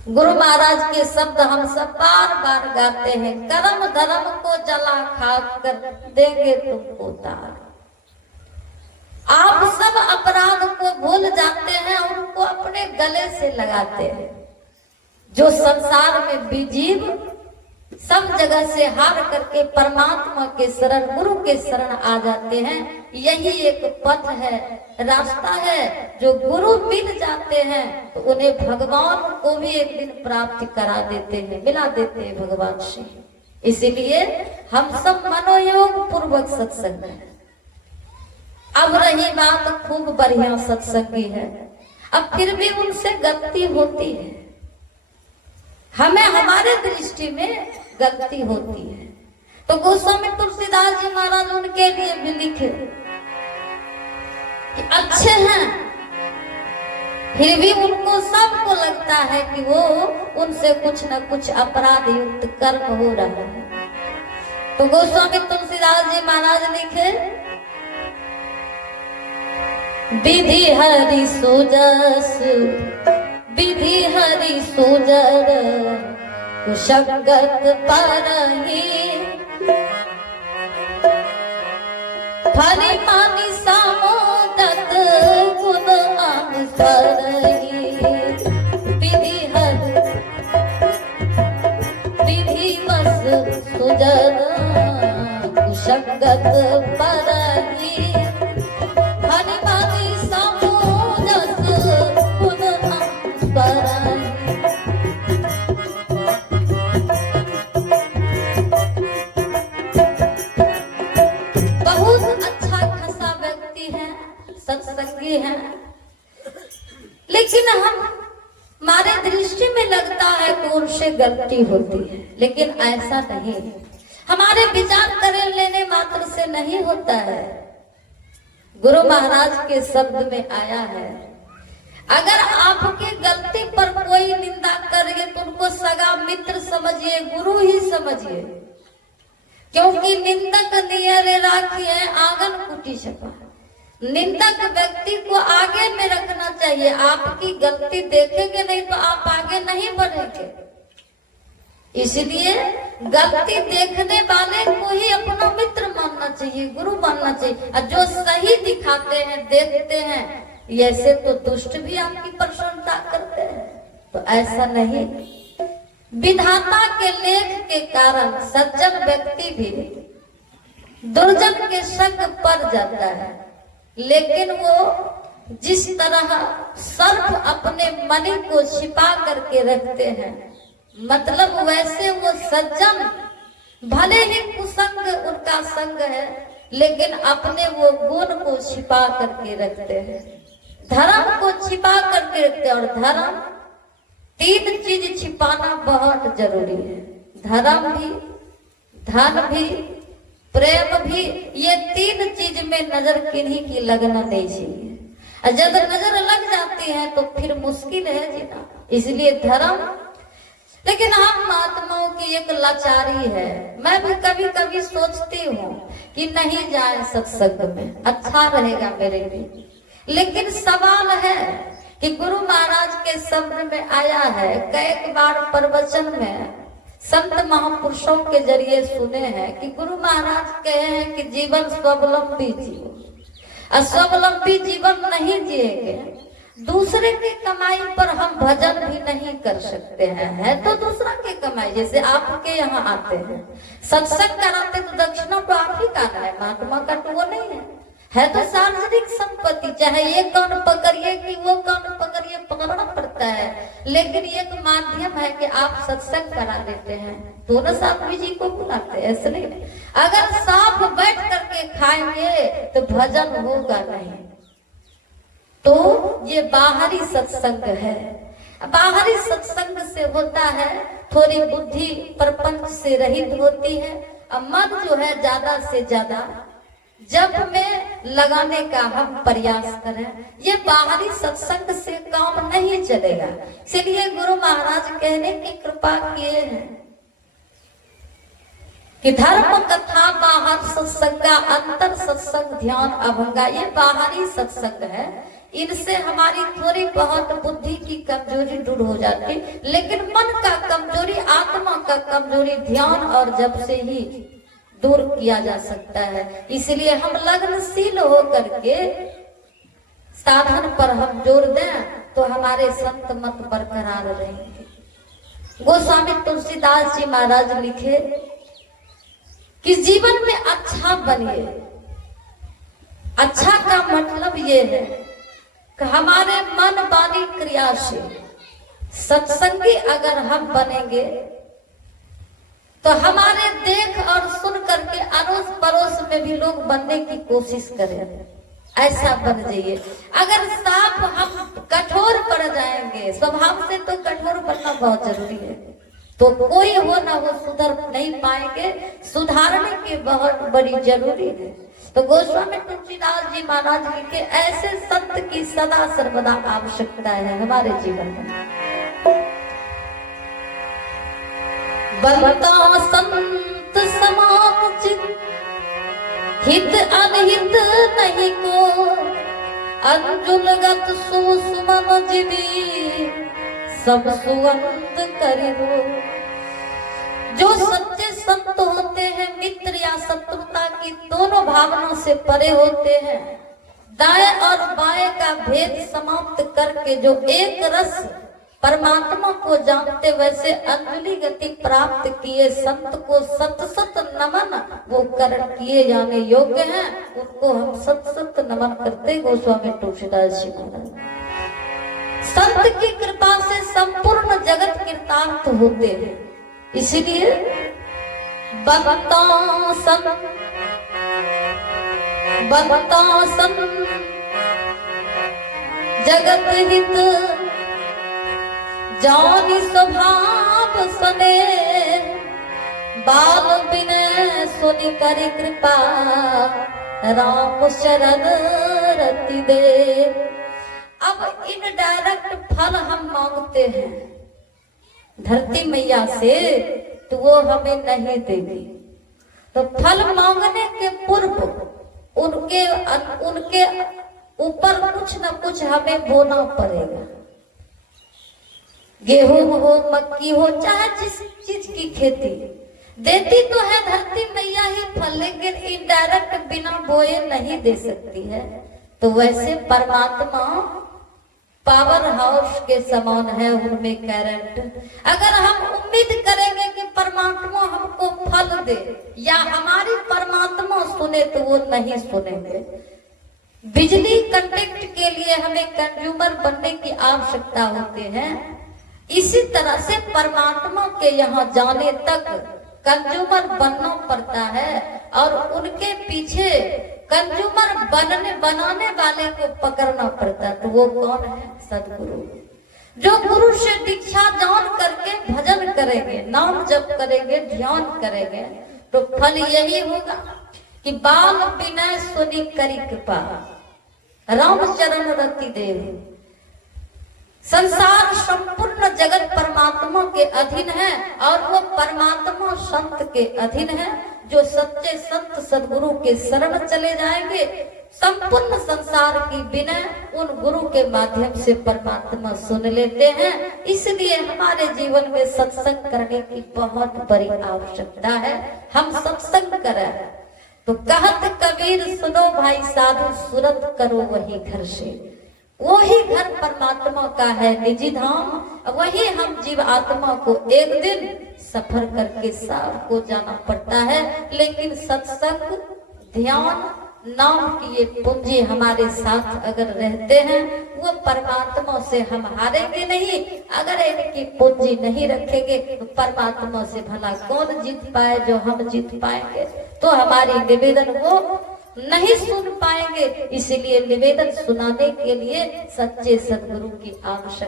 गुरु महाराज के शब्द हम सब बार बार गाते हैं। कर्म धर्म को जला खाक कर देंगे तुमको तार। आप सब अपराध को भूल जाते हैं, उनको अपने गले से लगाते हैं। जो संसार में विजीव सब जगह से हार करके परमात्मा के शरण, गुरु के शरण आ जाते हैं, यही एक पथ है, रास्ता है। जो गुरु मिल जाते हैं तो उन्हें भगवान को भी एक दिन प्राप्त करा देते हैं, मिला देते हैं भगवान से। इसीलिए हम सब मनोयोग पूर्वक सत्संग है। अब रही बात खूब बढ़िया सत्संगी है, अब फिर भी उनसे गलती होती है, हमें हमारे दृष्टि में गलती होती है। तो गोस्वामी तुलसीदास जी महाराज उनके लिए भी लिखे कि अच्छे हैं, फिर भी उनको सबको लगता है कि वो उनसे कुछ न कुछ अपराध युक्त कर्म हो रहा है। तो गोस्वामी तुलसीदास जी महाराज लिखे, विधि हरि सुजस विधि हरि सुजर कुशगत परही फली मानी सामोदत गुण अनुसरही। विधि वस सुजर कुशगत परही फली मानी सामोदत गुण अनुसरही। सत्संगी हैं, लेकिन हम हमारे दृष्टि में लगता है कि उनसे गलती होती है, लेकिन ऐसा नहीं है। हमारे विचार कर लेने मात्र से नहीं होता है। गुरु महाराज के शब्द में आया है, अगर आपकी गलती पर कोई निंदा करेगा तो उनको सगा मित्र समझिए, गुरु ही समझिए, क्योंकि निंदक नियरे राखिए आंगन कुटी छपा। निंदक व्यक्ति को आगे में रखना चाहिए। आपकी गलती देखेंगे नहीं तो आप आगे नहीं बढ़ेंगे। इसलिए गलती देखने वाले को ही अपना मित्र मानना चाहिए, गुरु मानना चाहिए। और जो सही दिखाते हैं, देखते हैं, ऐसे तो दुष्ट भी आपकी प्रशंसा करते हैं। तो ऐसा नहीं, विधाता के लेख के कारण सज्जन व्यक्ति भी दुर्जन के संग पड़ जाता है। लेकिन वो जिस तरह सर्प अपने मणि को छिपा करके रखते हैं, मतलब वैसे वो सज्जन भले ही कुसंग उनका संग है, लेकिन अपने वो गुण को छिपा करके रखते हैं, धर्म को छिपा करके रखते हैं। और धर्म, तीन चीज छिपाना बहुत जरूरी है, धर्म भी, धन भी, प्रेम भी। ये तीन चीज में नजर किन्हीं की लगना नहीं चाहिए। जब नजर लग जाती है तो फिर मुश्किल है जीना। इसलिए धर्म, लेकिन हम महात्माओं की एक लाचारी है। मैं भी कभी कभी सोचती हूँ कि नहीं जाए सत्संग में, अच्छा रहेगा मेरे लिए। लेकिन सवाल है कि गुरु महाराज के शब्द में आया है, कई बार प्रवचन में संत महापुरुषों के जरिए सुने हैं कि गुरु महाराज कहे हैं कि जीवन स्वावलंबी जियो। अस्वावलंबी जीवन नहीं जिएंगे, दूसरे की कमाई पर हम भजन भी नहीं कर सकते हैं। है तो दूसरा की कमाई, जैसे आपके यहाँ आते हैं सत्संग कराते तो दक्षिणा तो आप ही का है, महात्मा का तो वो नहीं है तो सार्वजनिक संपत्ति। चाहे ये कान पकड़िए कि वो कान पकड़िए, पकड़ना पड़ता है। लेकिन एक माध्यम है कि आप सत्संग करा देते हैं, दोनों साथ जी को बुलाते हैं, ऐसे नहीं। अगर साफ बैठ करके खाएंगे तो भजन होगा नहीं। तो ये बाहरी सत्संग है। बाहरी सत्संग से होता है, थोड़ी बुद्धि प्रपंच से रहित होती है, और मन जो है ज्यादा से ज्यादा जब में लगाने का हम प्रयास करें। ये बाहरी सत्संग से काम नहीं चलेगा। इसलिए गुरु महाराज कहने की कृपा किए हैं कि धर्म कथा बाहर सत्संग, अंतर सत्संग ध्यान अभंगा। ये बाहरी सत्संग है, इनसे हमारी थोड़ी बहुत बुद्धि की कमजोरी दूर हो जाती, लेकिन मन का कमजोरी, आत्मा का कमजोरी ध्यान और जप से ही दूर किया जा सकता है। इसलिए हम लग्नशील होकर के साधन पर हम जोर दें तो हमारे संत मत बरकरार रहेंगे। गोस्वामी तुलसीदास जी महाराज लिखे कि जीवन में अच्छा बनिए। अच्छा का मतलब ये है कि हमारे मन वाणी क्रिया से सत्संगी अगर हम बनेंगे तो हमारे देख और सुन करके अड़ोस पड़ोस में भी लोग बनने की कोशिश करें, ऐसा बन जाइए। अगर साफ हम कठोर पड़ जाएंगे, स्वभाव से तो कठोर बनना बहुत जरूरी है, तो कोई हो ना हो सुधर नहीं पाएंगे। सुधारने की बहुत बड़ी जरूरी है। तो गोस्वामी तुलसीदास जी महाराज लिखे ऐसे संत की सदा सर्वदा आवश्यकता है हमारे जीवन में। बनता संत समाचित, हित अनहित नहीं को, अंजुलगत सुमन जीवी सब सुगंध करिबो। जो सच्चे संत होते हैं, मित्र या शत्रुता की दोनों भावनाओं से परे होते हैं, दाएं और बाएं का भेद समाप्त करके जो एक रस परमात्मा को जानते, वैसे अंजलि गति प्राप्त किए संत को सत सत नमन वो कर किए जाने योग्य हैं, उनको हम सत सत नमन करते। गोस्वामी तुलसीदास जी महाराज संत की कृपा से संपूर्ण जगत कृतार्थ होते हैं। इसलिए बनता संत जगत हित, जानी स्वभाव सने, बाल बिनय सुनि करि कृपा, राम शरण रति दे। अब इनडायरेक्ट फल हम मांगते हैं धरती मैया से, तो वो हमें नहीं देगी। तो फल मांगने के पूर्व उनके ऊपर कुछ न कुछ हमें बोना पड़ेगा। गेहूं हो, मक्की हो, चाहे जिस चीज की खेती, देती तो है धरती मैया ही फल, लेकिन इनडायरेक्ट बिना बोए नहीं दे सकती है। तो वैसे परमात्मा पावर हाउस के समान है, उनमें करंट। अगर हम उम्मीद करेंगे कि परमात्मा हमको फल दे या हमारी परमात्मा सुने, तो वो नहीं सुनेंगे। बिजली कनेक्ट के लिए हमें कंज्यूमर बनने की आवश्यकता होती है, इसी तरह से परमात्मा के यहाँ जाने तक कंज्यूमर बनना पड़ता है, और उनके पीछे कंज्यूमर बनाने वाले को पकड़ना पड़ता है। तो वो कौन है? सदगुरु। जो गुरु से दीक्षा जान करके भजन करेंगे, नाम जप करेंगे, ध्यान करेंगे, तो फल यही होगा कि बाल बिनय सुनि करि कृपा, राम चरण रति देव। संसार संपूर्ण जगत परमात्मा के अधीन है, और वो परमात्मा संत के अधीन है। जो सच्चे संत सदगुरु के शरण चले जाएंगे, संपूर्ण संसार की विनय उन गुरु के माध्यम से परमात्मा सुन लेते हैं। इसलिए हमारे जीवन में सत्संग करने की बहुत बड़ी आवश्यकता है। हम सत्संग करें तो कहत कबीर सुनो भाई साधु, सुरत करो वही घर से। वही घर परमात्मा का है निजी धाम, वही हम जीव आत्मा को एक दिन सफर करके सार को जाना पड़ता है। लेकिन सत्संग, ध्यान, नाम की ये पूंजी हमारे साथ अगर रहते हैं, वो परमात्मा से हम हारेंगे नहीं। अगर इनकी पूंजी नहीं रखेंगे तो परमात्मा से भला कौन जीत पाए? जो हम जीत पाएंगे तो हमारी निवेदन वो नहीं सुन पाएंगे। इसलिए निवेदन सुनाने के लिए सच्चे सदगुरु की आवश्यकता